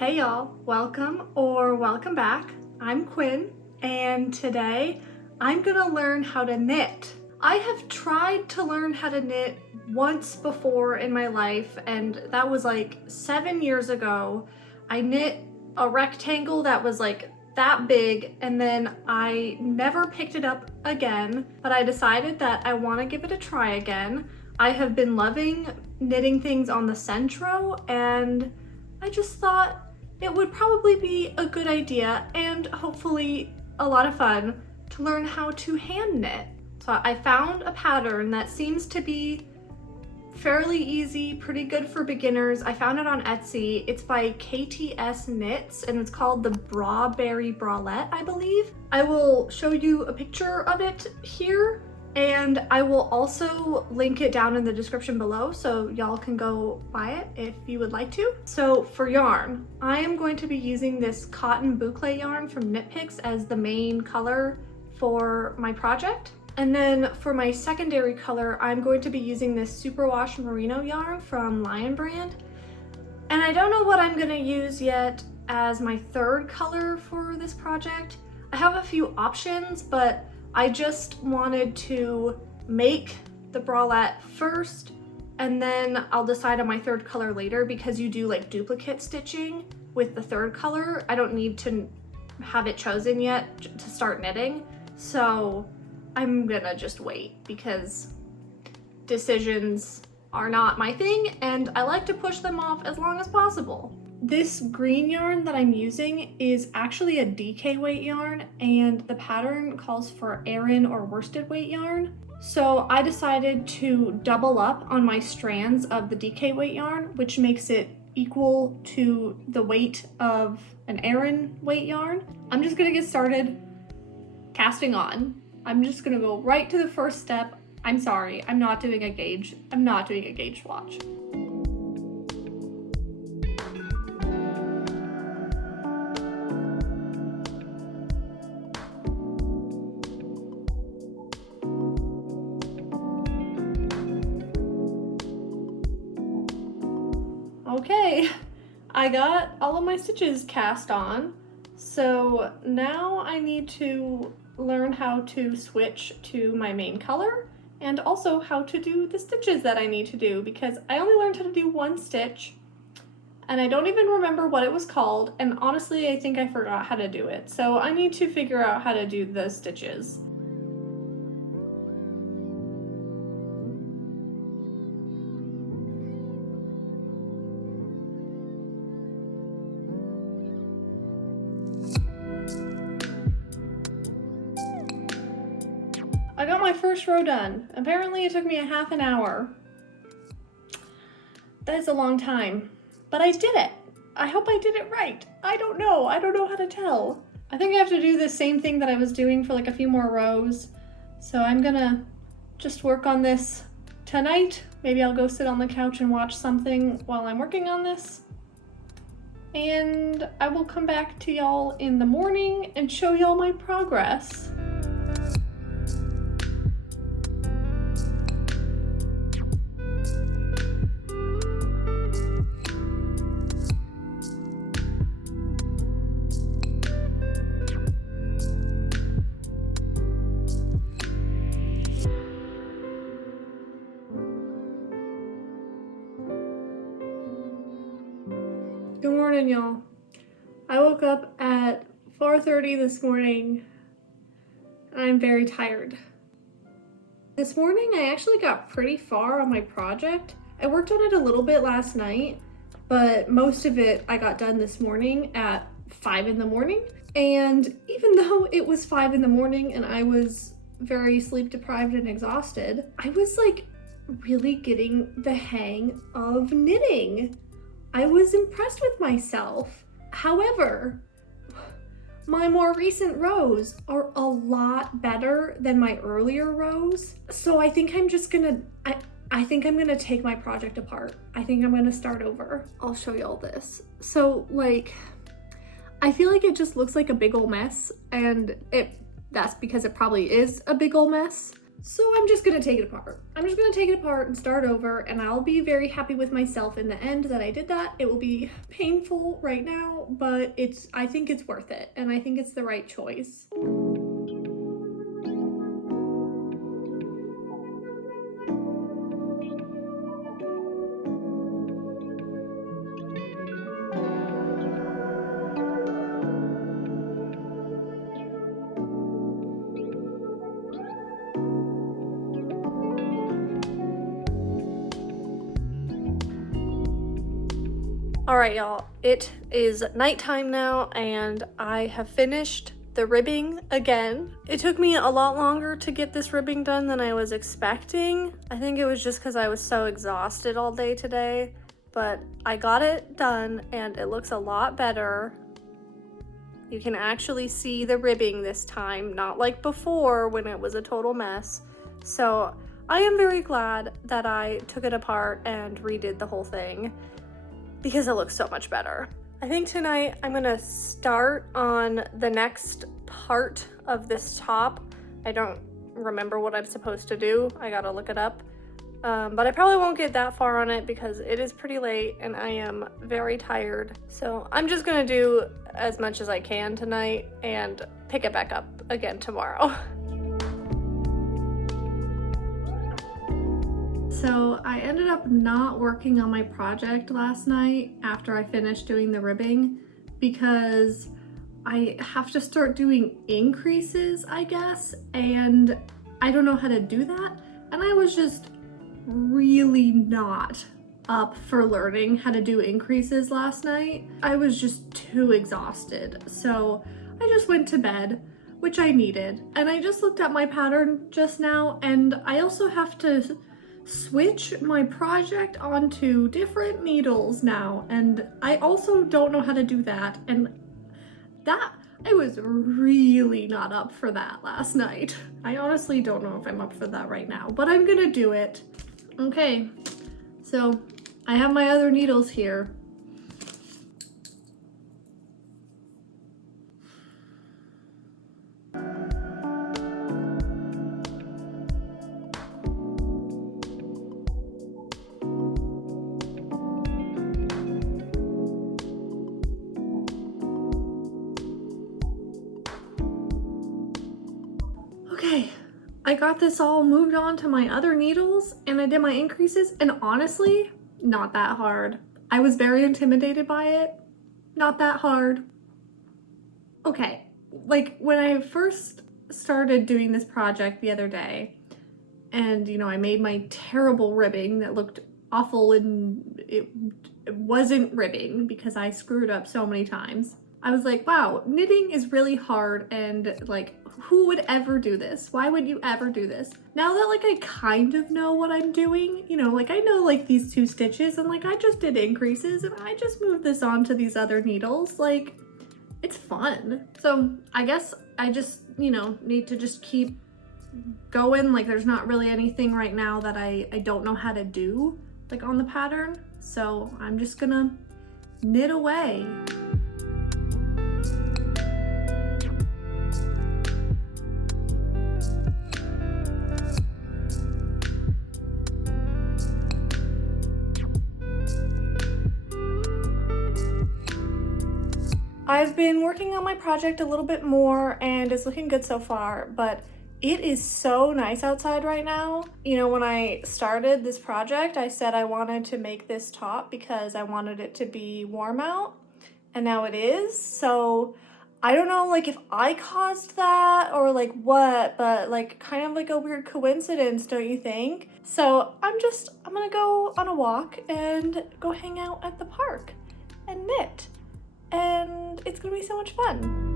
Hey y'all, welcome or welcome back. I'm Quinn, and today I'm gonna learn how to knit. I have tried to learn how to knit once before in my life, and that was like 7 years ago. I knit a rectangle that was like that big, and then I never picked it up again, but I decided that I want to give it a try again. I have been loving knitting things on the Centro, and I just thought it would probably be a good idea and hopefully a lot of fun to learn how to hand knit. So I found a pattern that seems to be fairly easy, pretty good for beginners. I found it on Etsy. It's by KTS Knits and it's called the Strawberry Bralette, I believe. I will show you a picture of it here, and I will also link it down in the description below so y'all can go buy it if you would like to. So for yarn, I am going to be using this cotton boucle yarn from Knit Picks as the main color for my project. And then for my secondary color, I'm going to be using this superwash merino yarn from Lion Brand. And I don't know what I'm gonna use yet as my third color for this project. I have a few options, but I just wanted to make the bralette first, and then I'll decide on my third color later, because you do like duplicate stitching with the third color. I don't need to have it chosen yet to start knitting. So I'm gonna just wait because decisions are not my thing and I like to push them off as long as possible. This green yarn that I'm using is actually a DK weight yarn, and the pattern calls for Aran or worsted weight yarn. So I decided to double up on my strands of the DK weight yarn, which makes it equal to the weight of an Aran weight yarn. I'm just gonna get started casting on. I'm just gonna go right to the first step. I'm sorry, I'm not doing a gauge. I'm not doing a gauge swatch. Okay, I got all of my stitches cast on, so now I need to learn how to switch to my main color and also how to do the stitches that I need to do, because I only learned how to do one stitch and I don't even remember what it was called, and honestly I think I forgot how to do it, so I need to figure out how to do the stitches. I got my first row done. Apparently it took me a half an hour. That is a long time, but I did it. I hope I did it right. I don't know how to tell. I think I have to do the same thing that I was doing for like a few more rows. So I'm gonna just work on this tonight. Maybe I'll go sit on the couch and watch something while I'm working on this. And I will come back to y'all in the morning and show y'all my progress. Good morning, y'all. I woke up at 4:30 this morning and I'm very tired. This morning I actually got pretty far on my project. I worked on it a little bit last night, but most of it I got done this morning at 5 in the morning. And even though it was 5 in the morning and I was very sleep deprived and exhausted, I was like really getting the hang of knitting. I was impressed with myself. However, my more recent rows are a lot better than my earlier rows. So I think I'm just gonna, I think I'm gonna take my project apart. I think I'm gonna start over. I'll show y'all this. So like, I feel like it just looks like a big ol' mess, and that's because it probably is a big ol' mess. So I'm just gonna take it apart. I'm just gonna take it apart and start over, and I'll be very happy with myself in the end that I did that. It will be painful right now, but I think it's worth it, and I think it's the right choice. All right, y'all, it is nighttime now and I have finished the ribbing again. It took me a lot longer to get this ribbing done than I was expecting. I think it was just because I was so exhausted all day today, but I got it done and it looks a lot better. You can actually see the ribbing this time, not like before when it was a total mess. So I am very glad that I took it apart and redid the whole thing, because it looks so much better. I think tonight I'm gonna start on the next part of this top. I don't remember what I'm supposed to do. I gotta look it up. But I probably won't get that far on it because it is pretty late and I am very tired. So I'm just gonna do as much as I can tonight and pick it back up again tomorrow. So I ended up not working on my project last night after I finished doing the ribbing because I have to start doing increases, I guess, and I don't know how to do that. And I was just really not up for learning how to do increases last night. I was just too exhausted. So I just went to bed, which I needed. And I just looked at my pattern just now, and I also have to switch my project onto different needles now, and I also don't know how to do that, and that I was really not up for that last night. I honestly don't know if I'm up for that right now, but I'm gonna do it. Okay, so I have my other needles here. Okay, I got this all moved on to my other needles and I did my increases, and honestly, not that hard. I was very intimidated by it. Not that hard. Okay, like when I first started doing this project the other day, and I made my terrible ribbing that looked awful, and it wasn't ribbing because I screwed up so many times. I was like, wow, knitting is really hard, and like, who would ever do this? Why would you ever do this? Now that like I kind of know what I'm doing, like I know like these 2 stitches, and like I just did increases and I just moved this onto these other needles, like it's fun. So I guess I just, need to just keep going. Like there's not really anything right now that I don't know how to do like on the pattern. So I'm just gonna knit away. I've been working on my project a little bit more and it's looking good so far, but it is so nice outside right now. When I started this project, I said I wanted to make this top because I wanted it to be warm out, and now it is. So I don't know like if I caused that or like what, but like kind of like a weird coincidence, don't you think? So I'm gonna go on a walk and go hang out at the park and knit. And it's gonna be so much fun.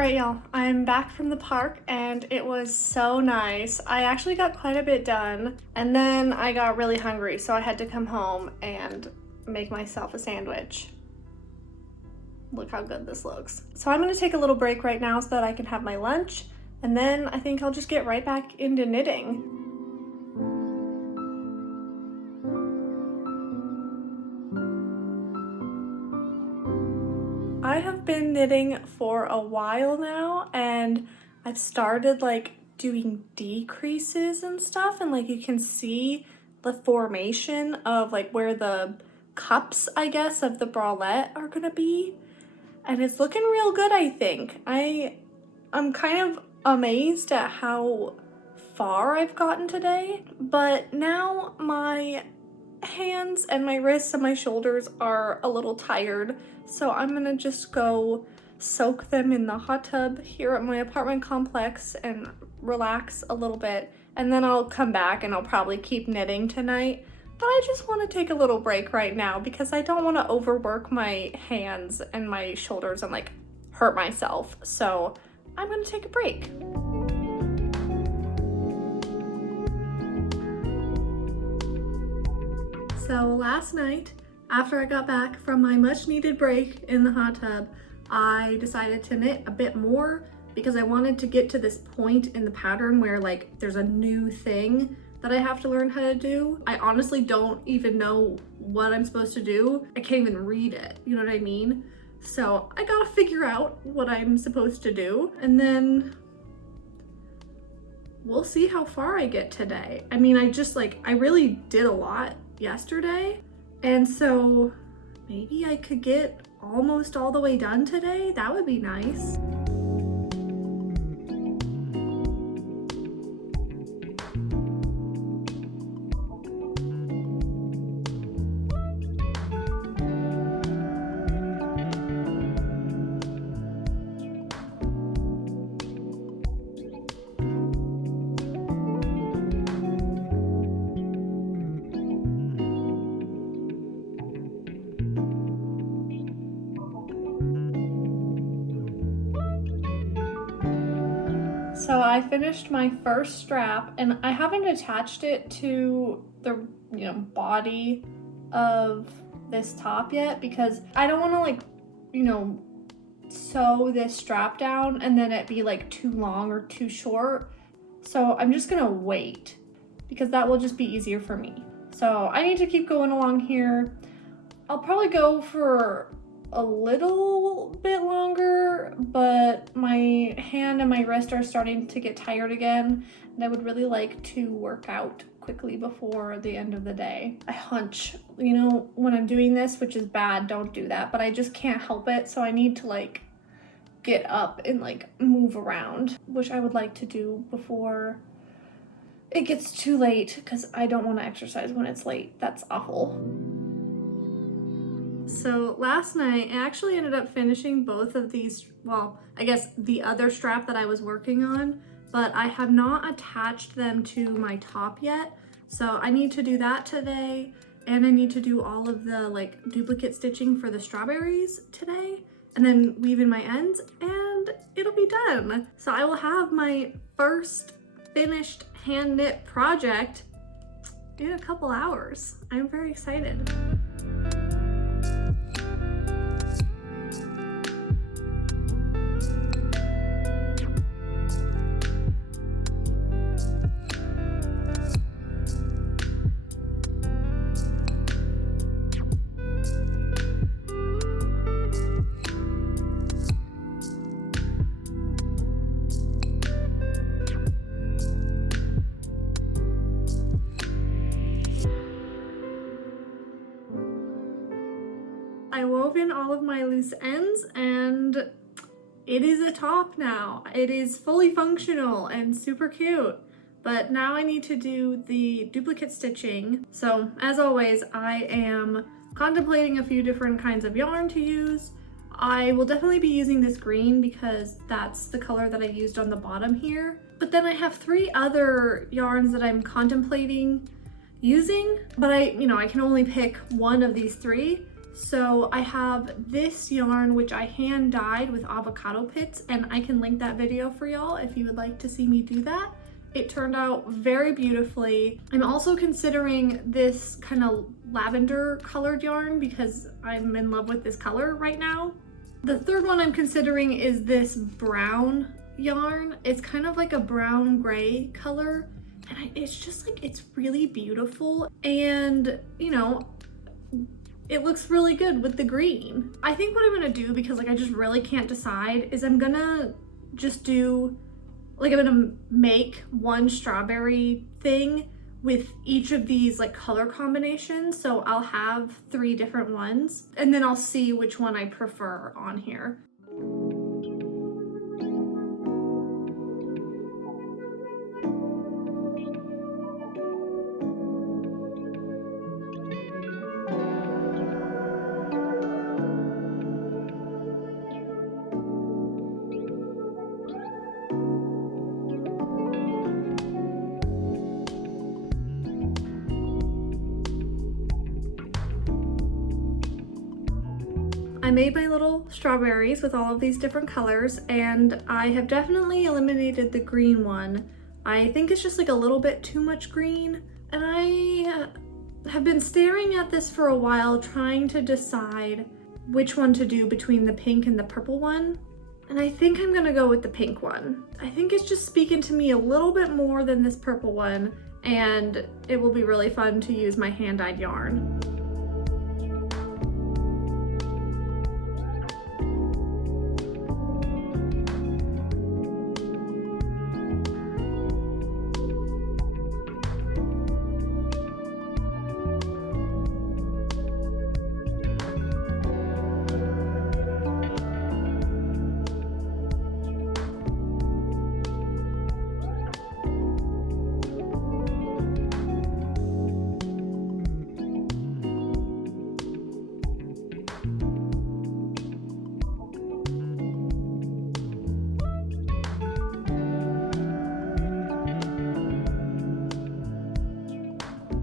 Alright y'all, I'm back from the park and it was so nice. I actually got quite a bit done and then I got really hungry, so I had to come home and make myself a sandwich. Look how good this looks. So I'm gonna take a little break right now so that I can have my lunch, and then I think I'll just get right back into knitting. I have been knitting for a while now, and I've started like doing decreases and stuff, and like you can see the formation of like where the cups, I guess, of the bralette are gonna be, and it's looking real good. I think I'm kind of amazed at how far I've gotten today, but now my hands and my wrists and my shoulders are a little tired, so I'm gonna just go soak them in the hot tub here at my apartment complex and relax a little bit, and then I'll come back and I'll probably keep knitting tonight. But I just want to take a little break right now because I don't want to overwork my hands and my shoulders and like hurt myself, so I'm gonna take a break. So last night, after I got back from my much needed break in the hot tub, I decided to knit a bit more because I wanted to get to this point in the pattern where like there's a new thing that I have to learn how to do. I honestly don't even know what I'm supposed to do. I can't even read it, you know what I mean? So I gotta figure out what I'm supposed to do, and then we'll see how far I get today. I mean, I really did a lot yesterday, and so maybe I could get almost all the way done today. That would be nice. So I finished my first strap, and I haven't attached it to the body of this top yet because I don't want to like sew this strap down and then it be like too long or too short. So I'm just gonna wait because that will just be easier for me. So I need to keep going along here. I'll probably go for a little bit longer, but my hand and my wrist are starting to get tired again, and I would really like to work out quickly before the end of the day. I hunch, when I'm doing this, which is bad, don't do that, but I just can't help it, so I need to like get up and like move around, which I would like to do before it gets too late because I don't want to exercise when it's late. That's awful. So last night, I actually ended up finishing both of these, well, I guess the other strap that I was working on, but I have not attached them to my top yet. So I need to do that today, and I need to do all of the like duplicate stitching for the strawberries today, and then weave in my ends, and it'll be done. So I will have my first finished hand knit project in a couple hours. I'm very excited. I wove in all of my loose ends and it is a top now. It is fully functional and super cute. But now I need to do the duplicate stitching. So as always, I am contemplating a few different kinds of yarn to use. I will definitely be using this green because that's the color that I used on the bottom here. But then I have 3 other yarns that I'm contemplating using, but I can only pick one of these 3. So I have this yarn which I hand dyed with avocado pits, and I can link that video for y'all if you would like to see me do that. It turned out very beautifully. I'm also considering this kind of lavender colored yarn because I'm in love with this color right now. The third one I'm considering is this brown yarn. It's kind of like a brown gray color, and it's just like, it's really beautiful, and you know, it looks really good with the green. I think what I'm gonna do, because like I just really can't decide, is I'm gonna just do, like, I'm gonna make one strawberry thing with each of these like color combinations. So I'll have 3 different ones, and then I'll see which one I prefer on here. I made my little strawberries with all of these different colors, and I have definitely eliminated the green one. I think it's just like a little bit too much green, and I have been staring at this for a while trying to decide which one to do between the pink and the purple one, and I think I'm gonna go with the pink one. I think it's just speaking to me a little bit more than this purple one, and it will be really fun to use my hand-dyed yarn.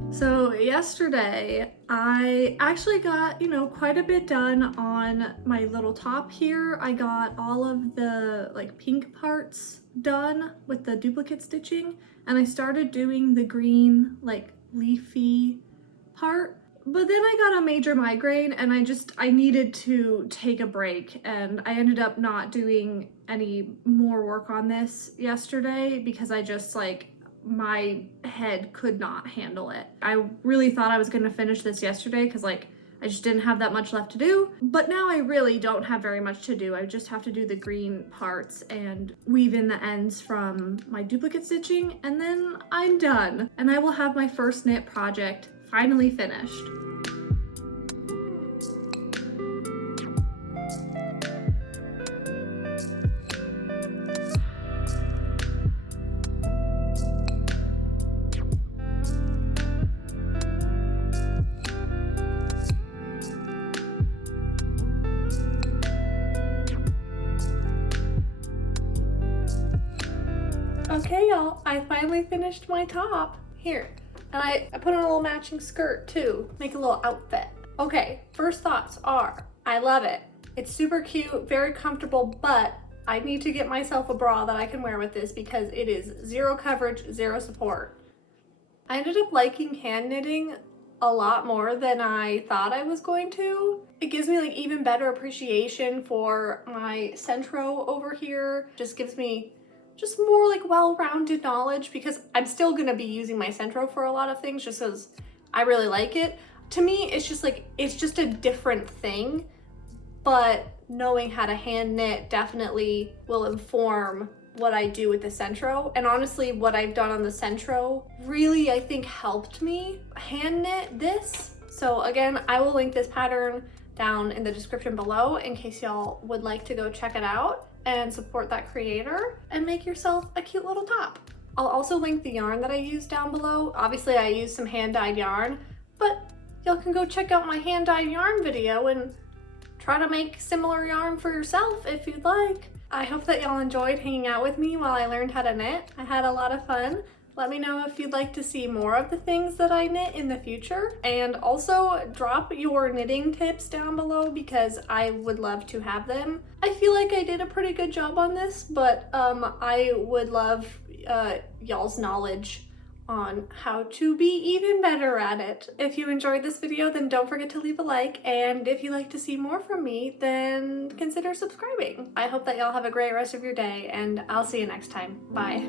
So yesterday, I actually got, you know, quite a bit done on my little top here. I got all of the like pink parts done with the duplicate stitching, and I started doing the green like leafy part. But then I got a major migraine, and I needed to take a break, and I ended up not doing any more work on this yesterday because I just like, my head could not handle it. I really thought I was gonna finish this yesterday because like I just didn't have that much left to do, but now I really don't have very much to do. I just have to do the green parts and weave in the ends from my duplicate stitching, and then I'm done. And I will have my first knit project finally finished. Okay, y'all, I finally finished my top. Here, and I put on a little matching skirt too, make a little outfit. Okay, first thoughts are, I love it. It's super cute, very comfortable, but I need to get myself a bra that I can wear with this because it is 0 coverage, 0 support. I ended up liking hand knitting a lot more than I thought I was going to. It gives me like even better appreciation for my centro over here. Just gives me just more like well-rounded knowledge, because I'm still gonna be using my centro for a lot of things just because I really like it. To me, it's just like, it's just a different thing, but knowing how to hand knit definitely will inform what I do with the centro. And honestly, what I've done on the centro really, I think, helped me hand knit this. So again, I will link this pattern down in the description below in case y'all would like to go check it out and support that creator and make yourself a cute little top. I'll also link the yarn that I used down below. Obviously I used some hand-dyed yarn, but y'all can go check out my hand-dyed yarn video and try to make similar yarn for yourself if you'd like. I hope that y'all enjoyed hanging out with me while I learned how to knit. I had a lot of fun. Let me know if you'd like to see more of the things that I knit in the future, and also drop your knitting tips down below because I would love to have them. I feel like I did a pretty good job on this, but I would love y'all's knowledge on how to be even better at it. If you enjoyed this video, then don't forget to leave a like, and if you'd like to see more from me, then consider subscribing. I hope that y'all have a great rest of your day, and I'll see you next time. Bye.